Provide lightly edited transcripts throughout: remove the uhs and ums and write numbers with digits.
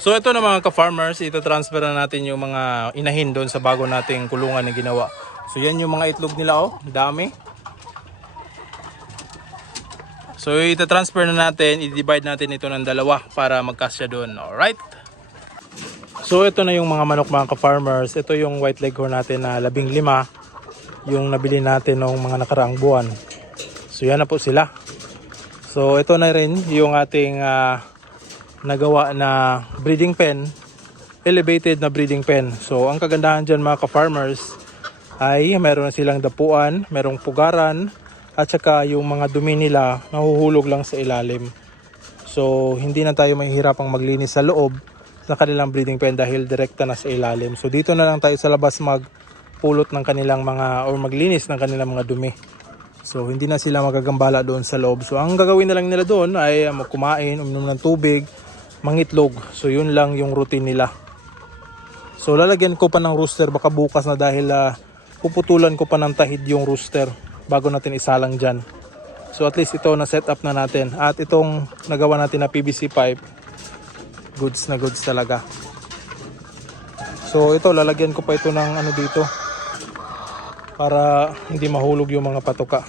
So ito na mga ka-farmers, ito-transfer na natin yung mga inahin doon sa bago nating kulungan na ginawa. So yan yung mga itlog nila, oh, dami. So ito-transfer na natin, i-divide natin ito ng dalawa para magkasya doon. Alright. So ito na yung mga manok mga ka-farmers. Ito yung white leghorn natin na 15, yung nabili natin noong mga nakaraang buwan. So yan na po sila. So ito na rin yung ating nagawa na breeding pen, elevated na breeding pen. So ang kagandahan dyan mga ka-farmers ay meron na silang dapuan, merong pugaran, at saka yung mga dumi nila nahuhulog lang sa ilalim. So hindi na tayo mahihirapang maglinis sa loob ng kanilang breeding pen dahil direkta na sa ilalim. So dito na lang tayo sa labas magpulot ng kanilang mga or maglinis ng kanilang mga dumi. So hindi na sila magagambala doon sa loob. So ang gagawin na lang nila doon ay kumain, uminom ng tubig, mangitlog. So yun lang yung routine nila. So lalagyan ko pa ng rooster baka bukas na dahil puputulan ko pa ng tahid yung rooster bago natin isalang dyan. So at least ito na set up na natin. At itong nagawa natin na PVC pipe, goods na goods talaga. So ito lalagyan ko pa ito ng ano dito para hindi mahulog yung mga patoka.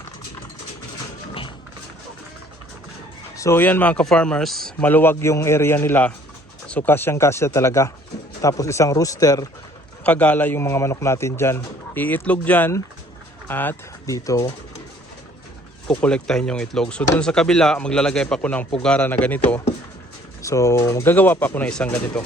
So yan mga ka-farmers, maluwag yung area nila. So kasyang-kasya talaga. Tapos isang rooster, kagala yung mga manok natin dyan. Iitlog dyan at dito kukolektahin yung itlog. So dun sa kabila, maglalagay pa ako ng pugara na ganito. So magagawa pa ako ng isang ganito.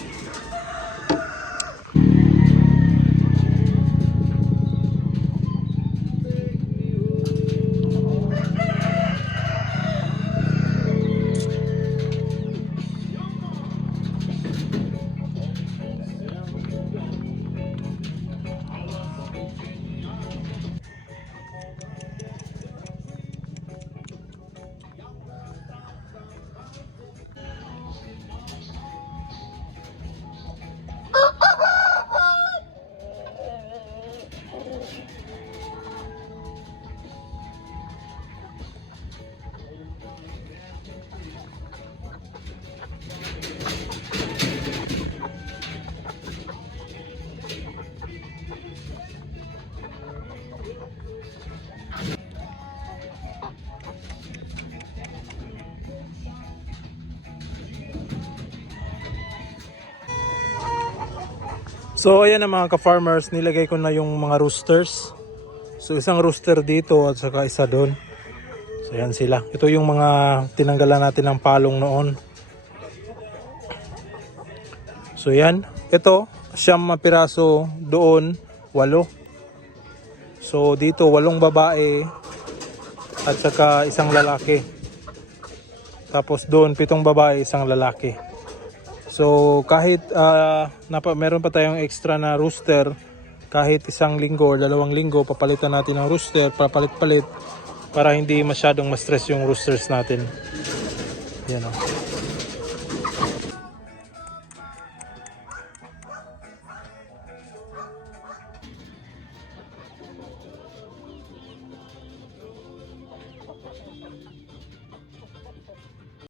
So ayan na mga ka-farmers, nilagay ko na yung mga roosters. So isang rooster dito at saka isa doon. So ayan sila. Ito yung mga tinanggalan natin ng palong noon. So ayan. Ito, 9 piraso doon, 8. So dito 8 babae at saka isang lalaki. Tapos doon 7 babae, isang lalaki. So kahit meron pa tayong extra na rooster, kahit 1 linggo o 2 linggo papalitan natin ng rooster, papalit-palit para hindi masyadong ma-stress yung roosters natin. Yan o.